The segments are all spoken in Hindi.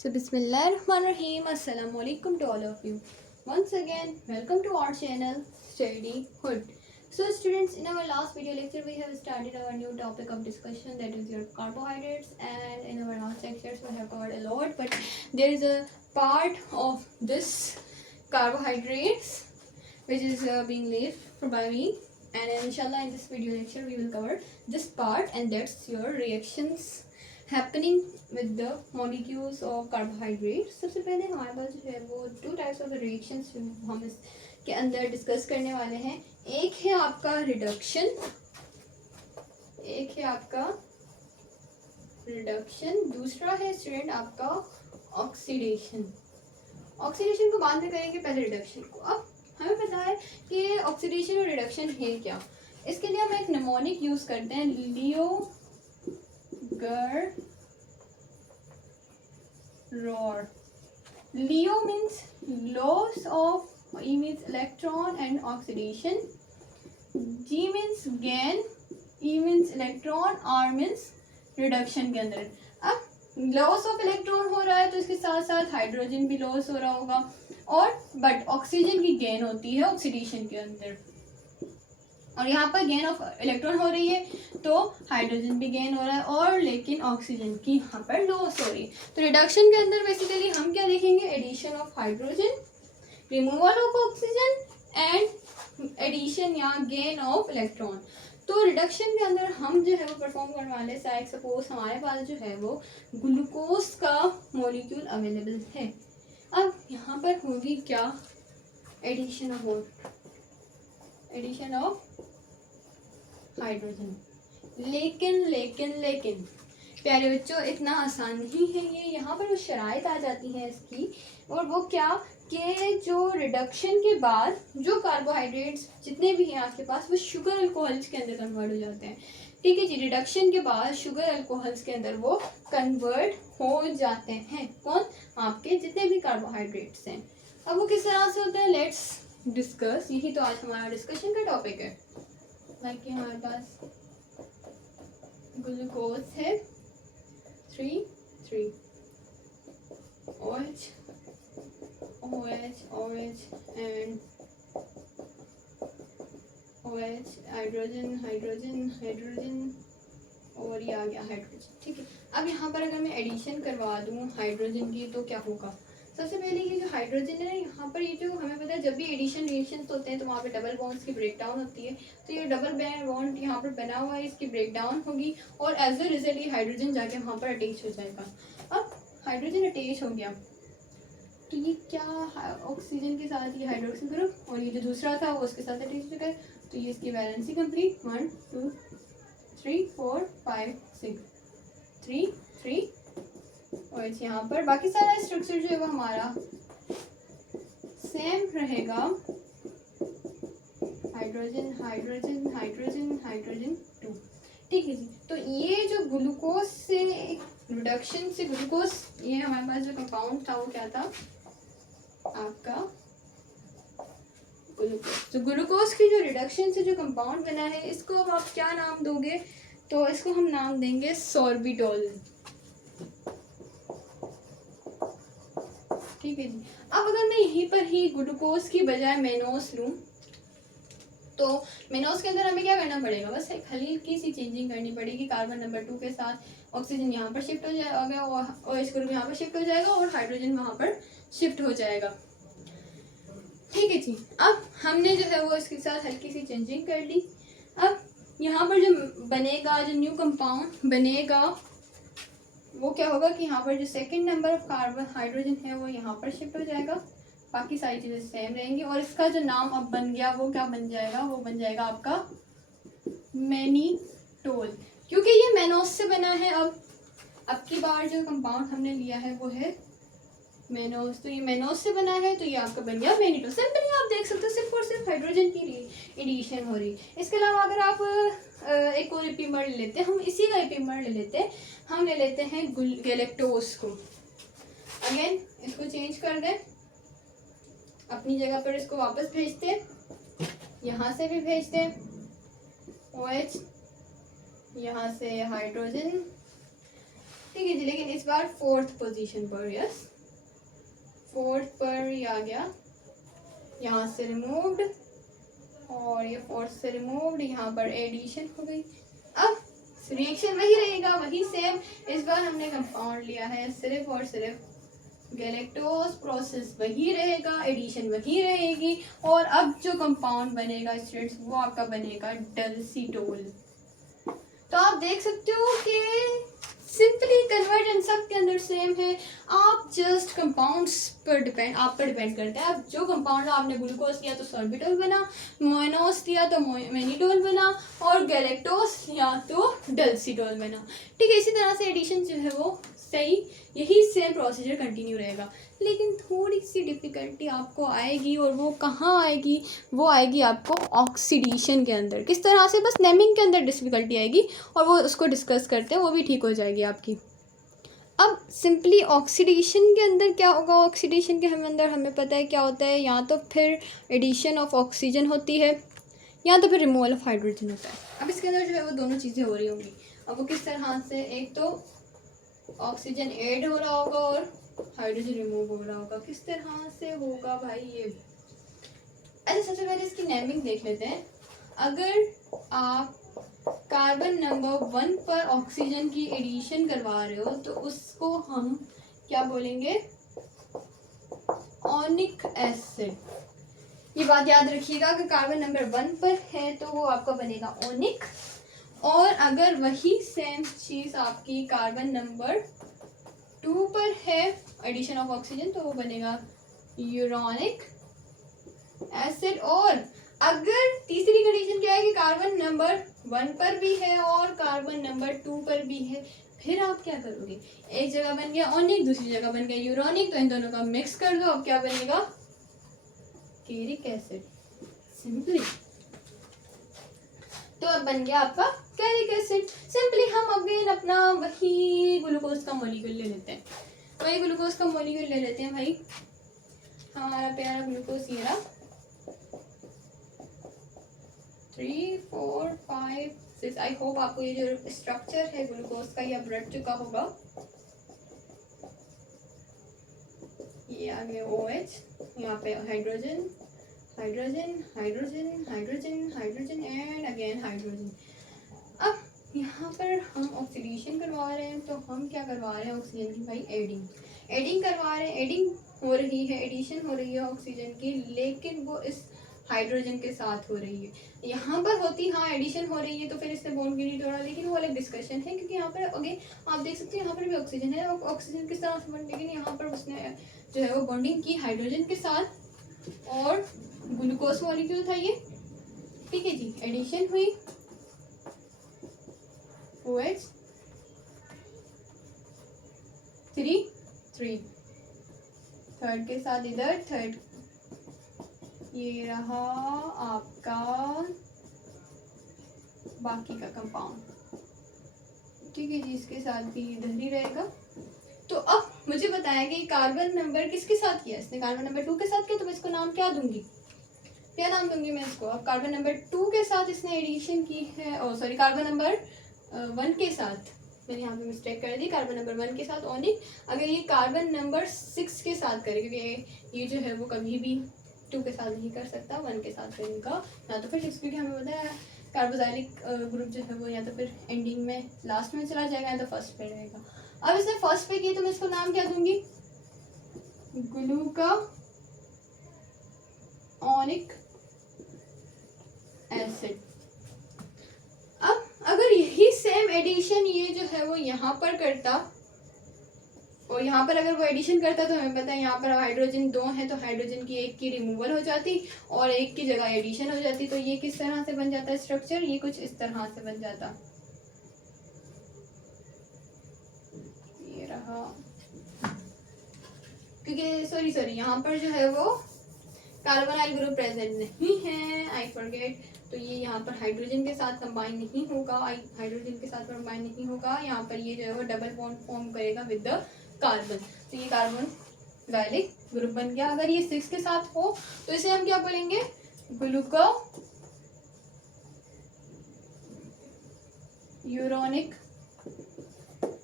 So Bismillahirrahmanirrahim. Assalamu alaikum to all of you. Once again, welcome to our channel Study Hood. So students, in our last video lecture we have started our new topic of discussion, that is your carbohydrates, and in our last lectures we have covered a lot, but there is a part of this carbohydrates which is being left by me, and inshallah in this video lecture we will cover this part, and that's your reactions happening with the molecules of carbohydrates. सबसे पहले हमारे पास जो है वो टू टाइप्स ऑफ रिएक्शंस हम इसके अंदर डिस्कस करने वाले हैं. एक है आपका रिडक्शन, दूसरा है स्टूडेंट आपका ऑक्सीडेशन. ऑक्सीडेशन को बाद में करेंगे, पहले रिडक्शन को. अब हमें पता है कि ऑक्सीडेशन और रिडक्शन है क्या. इसके लिए हम एक निमोनिक यूज करते हैं, Leo-Gür-Rohr. Leo means loss of, E means electron and oxidation, G means gain, E means electron, R means reduction के अंदर. अब लॉस ऑफ इलेक्ट्रॉन हो रहा है तो इसके साथ साथ हाइड्रोजन भी लॉस हो रहा होगा, और बट ऑक्सीजन की गेन होती है ऑक्सीडेशन के अंदर, और यहाँ पर गेन ऑफ इलेक्ट्रॉन हो रही है तो हाइड्रोजन भी गेन हो रहा है, और लेकिन ऑक्सीजन की यहाँ पर लॉस हो रही है. तो रिडक्शन के अंदर बेसिकली हम क्या देखेंगे, addition of hydrogen, removal of oxygen and addition या गेन ऑफ इलेक्ट्रॉन. तो रिडक्शन के अंदर हम जो है वो परफॉर्म करने वाले, सपोज हमारे पास जो है वो ग्लूकोज का मॉलिक्यूल अवेलेबल है. अब यहाँ पर होगी क्या, एडिशन ऑफ हाइड्रोजन. लेकिन प्यारे बच्चों, इतना आसान नहीं है ये. यहाँ पर वो शराइत आ जाती है इसकी, और वो क्या कि जो रिडक्शन के बाद जो कार्बोहाइड्रेट्स जितने भी हैं आपके पास, वो शुगर अल्कोहल्स के अंदर कन्वर्ट हो जाते हैं. ठीक है जी, रिडक्शन के बाद शुगर अल्कोहल्स के अंदर वो कन्वर्ट हो जाते हैं. कौन, आपके जितने भी कार्बोहाइड्रेट्स हैं. अब वो किस तरह से होते हैं, लेट्स डिस्कस. यही तो आज हमारा डिस्कशन का टॉपिक है. लाइक हमारे पास ग्लूकोज है 3 OH एंड OH, हाइड्रोजन, और ये आ गया हाइड्रोजन. ठीक है. अब यहाँ पर अगर मैं एडिशन करवा दूँ हाइड्रोजन की तो क्या होगा. सबसे पहले ये जो हाइड्रोजन है यहाँ पर, ये जो हमें पता है जब भी एडिशन रिएक्शंस होते हैं तो वहाँ पे डबल बॉन्ड्स की ब्रेकडाउन होती है. तो ये डबल बॉन्ड यहाँ पर बना हुआ है, इसकी ब्रेकडाउन होगी, और एज अ रिजल्ट ये हाइड्रोजन जाके वहाँ पर अटैच हो जाएगा. अब हाइड्रोजन अटैच हो गया तो ये क्या, ऑक्सीजन के साथ ये हाइड्रोक्सिल ग्रुप, और ये जो दूसरा था वो उसके साथ अटैच हो चुका है. तो ये इसकी वैलेंसी कंप्लीट, 1 2 3 4 5 6 3 और यहाँ पर बाकी सारा स्ट्रक्चर जो है वो हमारा सेम रहेगा. हाइड्रोजन 2. ठीक है जी. तो ये जो ग्लूकोज से रिडक्शन से ग्लूकोज, ये हमारे पास जो कंपाउंड था वो क्या था आपका ग्लूकोज. तो ग्लूकोज की जो रिडक्शन से जो कंपाउंड बना है, इसको अब आप क्या नाम दोगे, तो इसको हम नाम देंगे सोर्बिटोल. ठीक है जी. अब अगर मैं यहीं पर ही ग्लूकोज की बजाय मेनोस लूँ, तो मेनोस के अंदर हमें क्या करना पड़ेगा, बस एक हल्की सी चेंजिंग करनी पड़ेगी. कार्बन नंबर 2 के साथ ऑक्सीजन यहाँ पर शिफ्ट हो जाएगा, और OH ग्रुप यहाँ पर शिफ्ट हो जाएगा, और हाइड्रोजन वहाँ पर शिफ्ट हो जाएगा. ठीक है जी. अब हमने जो है वो इसके साथ हल्की सी चेंजिंग कर ली. अब यहाँ पर जो बनेगा, जो न्यू कंपाउंड बनेगा, वो क्या होगा कि यहाँ पर जो second number of carbon hydrogen है वो यहाँ पर शिफ्ट हो जाएगा. बाकी सारी चीज़ें सेम रहेंगी, और इसका जो नाम अब बन गया वो क्या बन जाएगा, वो बन जाएगा आपका मैनीटोल, क्योंकि ये मेनोस से बना है. अब की बार जो कंपाउंड हमने लिया है वो है मेनोस, तो ये मेनोस से बना है, तो ये आपका बन गया मैनीटोल. सिंपली आप देख सकते हो सिर्फ और सिर्फ हाइड्रोजन की एडिशन हो रही. इसके अलावा अगर आप एक और एपीमर ले लेते हैं, हम इसी का एपीमर ले लेते हैं, हम ले लेते हैं गैलेक्टोज को. अगेन इसको चेंज कर दें, अपनी जगह पर इसको वापस भेजते, यहाँ से भी भेजते, OH, यहाँ से हाइड्रोजन, ठीक है जी, लेकिन इस बार 4th पोजीशन पर, यस 4th पर ये आ गया, यहाँ से रिमूव्ड और ये 4th से रिमूव्ड, यहाँ पर एडिशन हो गई। अब रिएक्शन वही रहेगा, वही सेम। इस बार हमने कंपाउंड लिया है सिर्फ और सिर्फ गैलेक्टोज, प्रोसेस वही रहेगा, एडिशन वही रहेगी, और अब जो कंपाउंड बनेगा स्टूडेंट्स वो आपका बनेगा डलसीटोल। तो आप देख सकते हो कि सिंपली कन्वर्जन सबके अंदर सेम है, आप जस्ट कंपाउंड्स पर डिपेंड, आप पर डिपेंड करता है। अब जो कंपाउंड आपने ग्लूकोज लिया तो सॉर्बिटोल बना, मोनोस लिया तो मैनिटोल बना, और गैलेक्टोज लिया तो डलसीटोल बना। ठीक है, इसी तरह से एडिशन जो है वो सही, यही सेम प्रोसीजर कंटिन्यू रहेगा, लेकिन थोड़ी सी डिफ़िकल्टी आपको आएगी, और वो कहाँ आएगी, वो आएगी आपको ऑक्सीडेशन के अंदर। किस तरह से, बस नेमिंग के अंदर डिफ़िकल्टी आएगी, और वो उसको डिस्कस करते हैं, वो भी ठीक हो जाएगी आपकी। अब सिंपली ऑक्सीडेशन के अंदर क्या होगा, ऑक्सीडेशन के अंदर हमें पता है क्या होता है, या तो फिर एडिशन ऑफ ऑक्सीजन होती है, या तो फिर रिमूवल ऑफ हाइड्रोजन होता है। अब इसके अंदर जो है वो दोनों चीज़ें हो रही होंगी। अब वो किस तरह से, एक तो ऑक्सीजन ऐड हो रहा होगा और हाइड्रोजन रिमूव हो रहा होगा, किस तरह से होगा भाई ये। अच्छा, सबसे पहले इसकी नेमिंग देख लेते हैं। अगर आप कार्बन नंबर 1 पर ऑक्सीजन की एडिशन करवा रहे हो तो उसको हम क्या बोलेंगे, ओनिक एसिड। ये बात याद रखिएगा कि कार्बन नंबर 1 पर है तो वो आपका बनेगा ओनिक, और अगर वही सेम चीज़ आपकी कार्बन नंबर 2 पर है एडिशन ऑफ ऑक्सीजन तो वो बनेगा यूरोनिक एसिड। और अगर तीसरी कंडीशन क्या है कि कार्बन नंबर 1 पर भी है और कार्बन नंबर 2 पर भी है, फिर आप क्या करोगे, एक जगह बन गया ओनिक, दूसरी जगह बन गया यूरोनिक, तो इन दोनों का मिक्स कर दो, अब क्या बनेगा, कैरिक एसिड, सिंपली। तो अब बन गया आपका कैरिक एसिड। सिंपली हम अगेन अपना वही ग्लूकोज का मॉलिक्यूल ले लेते हैं, वही ग्लूकोज का मॉलिक्यूल ले लेते हैं भाई, हमारा प्यारा ग्लूकोज ये रहा, 3 4 5 6। आई होप आपको ये जो स्ट्रक्चर है ग्लूकोज का ये अब रट चुका होगा। ये आ गया OH, यहाँ पे hydrogen hydrogen hydrogen hydrogen hydrogen and again hydrogen. अब यहाँ पर हम ऑक्सीडेशन करवा रहे हैं तो हम क्या करवा रहे हैं, ऑक्सीजन की भाई एडिंग करवा रहे हैं, एडिंग हो रही है, एडिशन हो रही है ऑक्सीजन की, लेकिन वो इस हाइड्रोजन के साथ हो रही है। यहाँ पर होती हाँ एडिशन हो रही है तो फिर इसने बॉन्ड भी नहीं तोड़ा, लेकिन वो अलग डिस्कशन है, क्योंकि यहाँ पर अगेन आप देख सकते हैं यहाँ पर भी ऑक्सीजन है, ऑक्सीजन किस तरह से बन, लेकिन यहाँ पर उसने जो है वो बॉन्डिंग की हाइड्रोजन के साथ, और ग्लूकोज मॉलिक्यूल था ये। ठीक है जी, एडिशन हुई OH 3 थर्ड के साथ इधर थर्ड, ये रहा आपका बाकी का कंपाउंड। ठीक है जी, इसके साथ भी इधर ही रहेगा। तो अब मुझे बताया कि कार्बन नंबर किसके साथ किया, इसने कार्बन नंबर 2 के साथ किया, तो मैं इसको नाम क्या दूंगी, क्या नाम दूंगी मैं इसको। अब कार्बन नंबर 2 के साथ इसने एडिशन की है, ओ सॉरी कार्बन नंबर 1 के साथ, मैंने यहाँ पे मिस्टेक कर दी, कार्बन नंबर 1 के साथ ओनिक। अगर ये कार्बन नंबर 6 के साथ करे, क्योंकि ये जो है वो कभी भी 2 के साथ नहीं कर सकता, 1 के साथ करेगा, या तो फिर 6, क्योंकि हमें पता है कार्बोजाइलिक ग्रुप जो है वो या तो फिर एंडिंग में लास्ट में चला जाएगा या तो फर्स्ट पे रहेगा। अब इसने फर्स्ट पे की तो मैं इसको नाम क्या दूंगी, ग्लूकाओनिक एसिड। अब अगर यही सेम एडिशन ये जो है वो यहाँ पर करता, और यहाँ पर अगर वो एडिशन करता तो हमें पता है यहाँ पर हाइड्रोजन 2 है तो हाइड्रोजन की एक की रिमूवल हो जाती और एक की जगह एडिशन हो जाती। तो ये किस तरह से बन जाता है स्ट्रक्चर, ये कुछ इस तरह से बन जाता, ये रहा, क्योंकि सॉरी यहाँ पर जो है वो कार्बोनाइल ग्रुप प्रेजेंट नहीं है, आई फॉरगेट, तो ये यहाँ पर हाइड्रोजन के साथ कंबाइन नहीं होगा, हाइड्रोजन के साथ कंबाइन नहीं होगा, यहाँ पर ये जो है वो डबल बॉन्ड फॉर्म करेगा विद द कार्बन, तो ये कार्बन गायलिक ग्रुप बन गया। अगर ये 6 के साथ हो तो इसे हम क्या बोलेंगे, ग्लूको यूरोनिक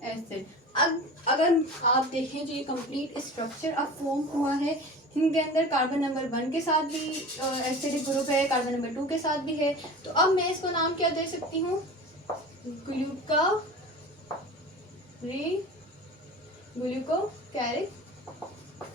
एसिड। अब अगर आप देखें जो ये कंप्लीट स्ट्रक्चर अब फॉर्म हुआ है, इनके अंदर कार्बन नंबर 1 के साथ भी एसिडिक ग्रुप है, कार्बन नंबर 2 के साथ भी है। तो अब मैं इसको नाम क्या दे सकती हूँ, ग्लूकोकैरिक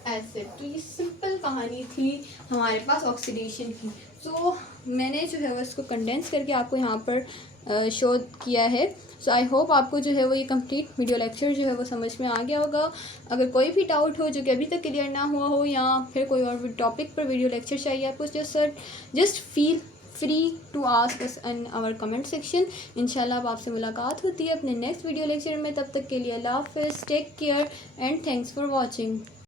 एसिड। तो ये सिंपल कहानी थी हमारे पास ऑक्सीडेशन की। तो मैंने जो है वो इसको कंडेंस करके आपको यहाँ पर शो किया है। सो आई होप आपको जो है वो ये कंप्लीट वीडियो लेक्चर जो है वो समझ में आ गया होगा। अगर कोई भी डाउट हो जो कि अभी तक क्लियर ना हुआ हो, या फिर कोई और टॉपिक पर वीडियो लेक्चर चाहिए आपको, just feel free to ask us in our comment section. इंशाल्लाह अब आपसे मुलाकात होती है अपने नेक्स्ट वीडियो लेक्चर में। तब तक के लिए अल्लाह हाफ़िज़, take care and thanks for watching.